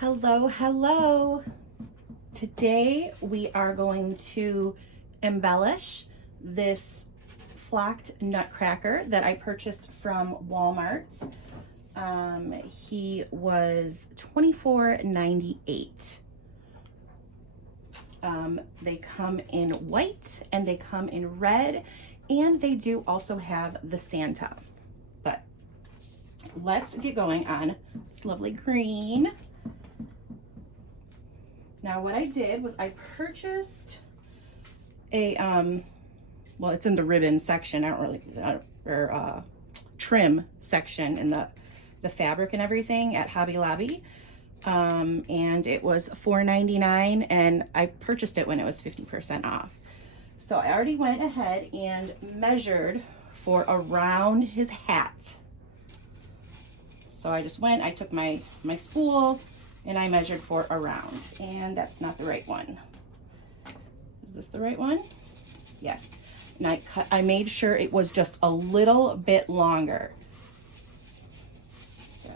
Hello, hello. Today we are going to embellish this flocked nutcracker that I purchased from Walmart. He was $24.98. They come in white and they come in red, and they do also have the Santa. But let's get going on this lovely green. Now what I did was I purchased a, well, it's in the ribbon section. I don't really, or trim section in the fabric and everything at Hobby Lobby. And it was $4.99, and I purchased it when it was 50% off. So I already went ahead and measured for around his hat. So I just went, I took my spool, and I measured for around, and that's not the right one. Is this the right one? Yes. And I made sure it was just a little bit longer. So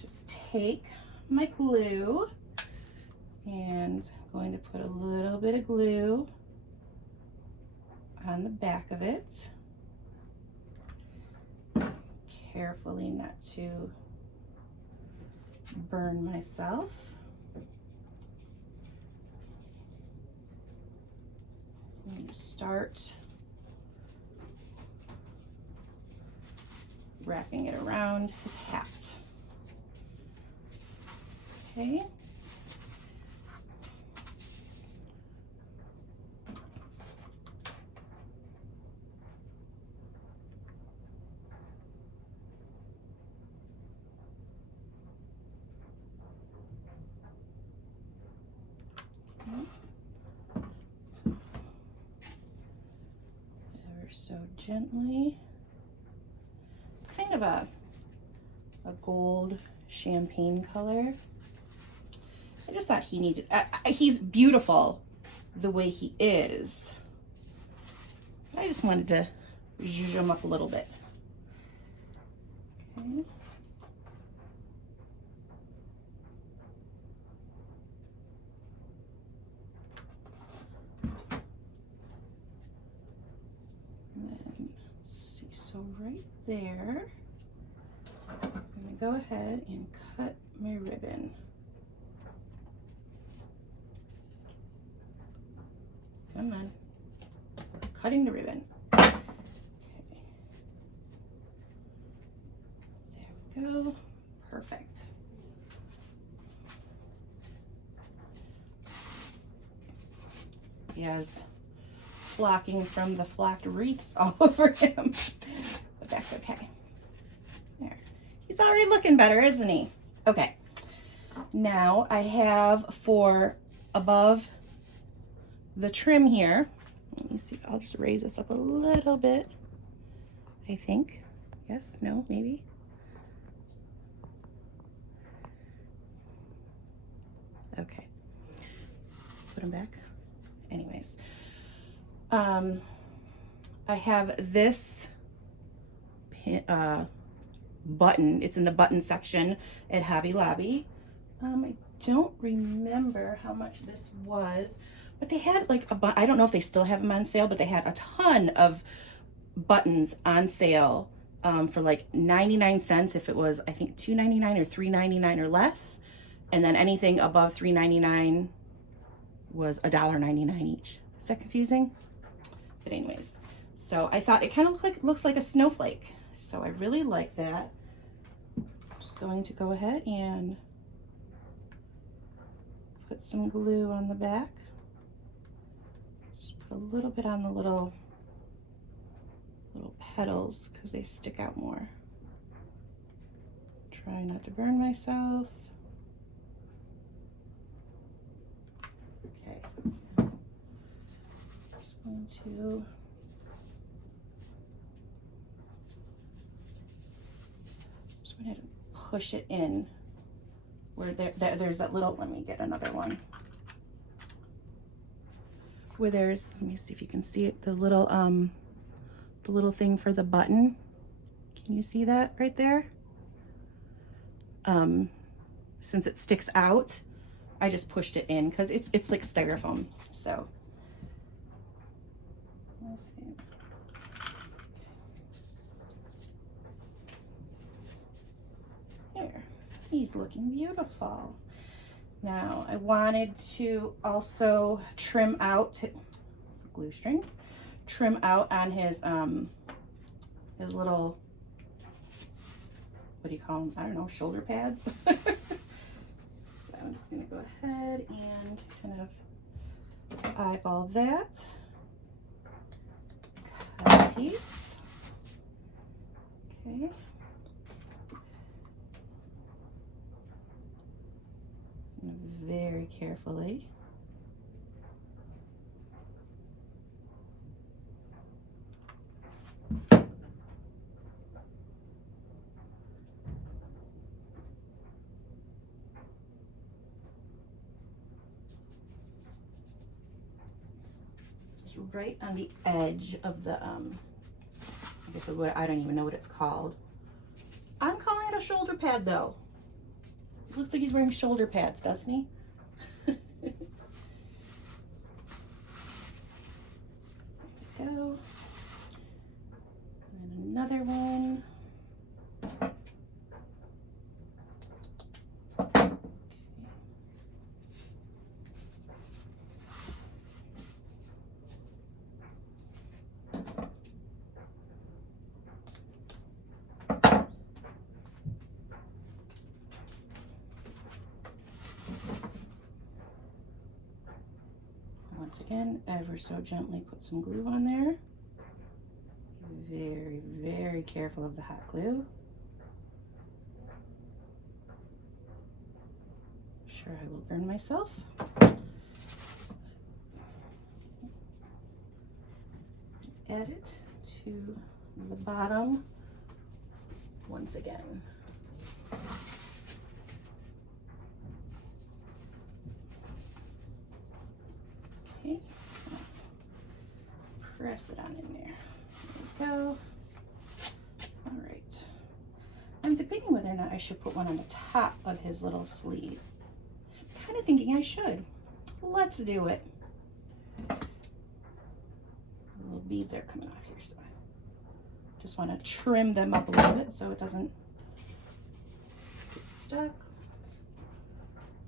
just take my glue, and I'm going to put a little bit of glue on the back of it. Carefully not to burn myself. I'm going to start wrapping it around his hat. Okay. Ever so gently. It's kind of a gold champagne color. I just thought he needed, he's beautiful the way he is. I just wanted to zhuzh him up a little bit. Okay. So right there, I'm going to go ahead and cut my ribbon. Come on, cutting the ribbon. Okay. There we go, perfect. He has flocking from the flocked wreaths all over him, but that's okay. There, he's already looking better, isn't he? Okay, now I have for above the trim here, let me see, I'll just raise this up a little bit, I think. Yes, no, maybe. Okay, put him back. Anyways, I have this button. It's in the button section at Hobby Lobby. I don't remember how much this was, but they had like I don't know if they still have them on sale, but they had a ton of buttons on sale for like 99 cents if it was, I think, $2.99 or $3.99 or less, and then anything above $3.99 was $1.99 each. Is that confusing? But anyways, so I thought it kind of looks like a snowflake, so I really like that. Just going to go ahead and put some glue on the back. Just put a little bit on the little petals because they stick out more. Try not to burn myself. Okay. Just going to push it in where there's that little, let me get another one. Where there's, let me see if you can see it, the little thing for the button. Can you see that right there? since it sticks out, I just pushed it in because it's like styrofoam. So let's see. There, he's looking beautiful. Now I wanted to also trim out glue strings, trim out on his little, what do you call them? I don't know, shoulder pads. So I'm just gonna go ahead and kind of eyeball that. Cut a piece. Okay. Very carefully. Just right on the edge of the I guess what, I don't even know what it's called. I'm calling it a shoulder pad though. It looks like he's wearing shoulder pads, doesn't he? There we go. And another one. Okay. Once again, ever so gently put some glue on there. Very, very careful of the hot glue. Sure, I will burn myself. Add it to the bottom once again. Okay, press it on in there. There we go. All right. I'm debating whether or not I should put one on the top of his little sleeve. I'm kind of thinking I should. Let's do it. Little beads are coming off here, so I just want to trim them up a little bit so it doesn't get stuck. Let's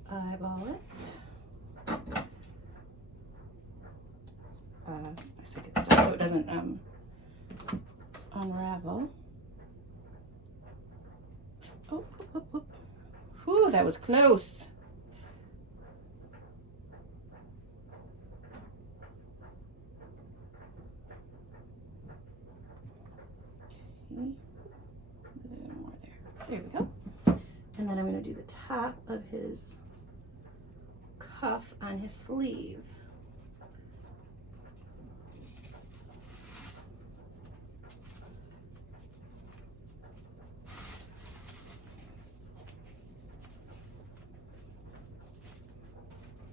eyeball it. I say get stuck so it doesn't unravel. Oh, whew, that was close. Okay, a little more there. There we go. And then I'm going to do the top of his cuff on his sleeve.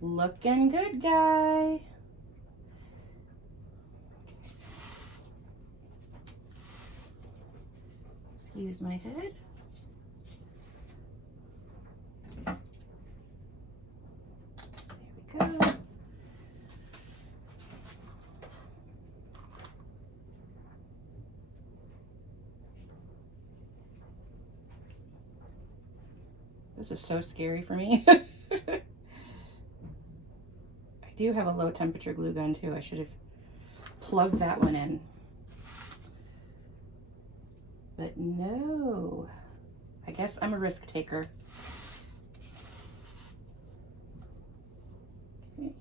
Looking good, guy. Excuse my head. There we go. This is so scary for me. I do have a low temperature glue gun too. I should have plugged that one in. But no, I guess I'm a risk taker. Okay.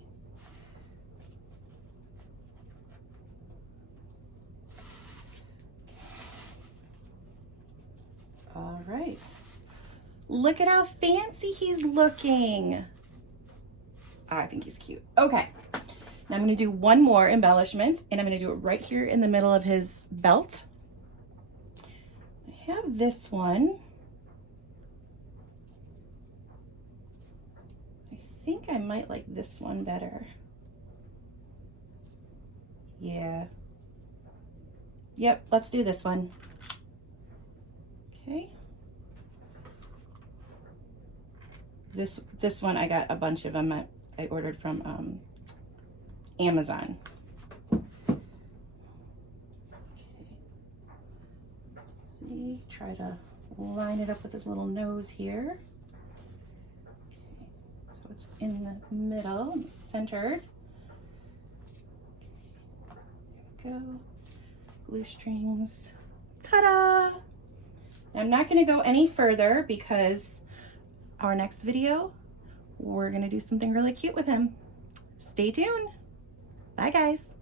All right. Look at how fancy he's looking. I think he's cute. Okay, now I'm going to do one more embellishment, and I'm going to do it right here in the middle of his belt. I have this one. I think I might like this one better. Yeah. Yep, let's do this one. Okay. This one, I got a bunch of them. I ordered from Amazon. Okay. See, try to line it up with his little nose here. Okay. So it's in the middle, centered. There we go. Glue strings. Ta-da! I'm not going to go any further because our next video, we're going to do something really cute with him. Stay tuned. Bye, guys.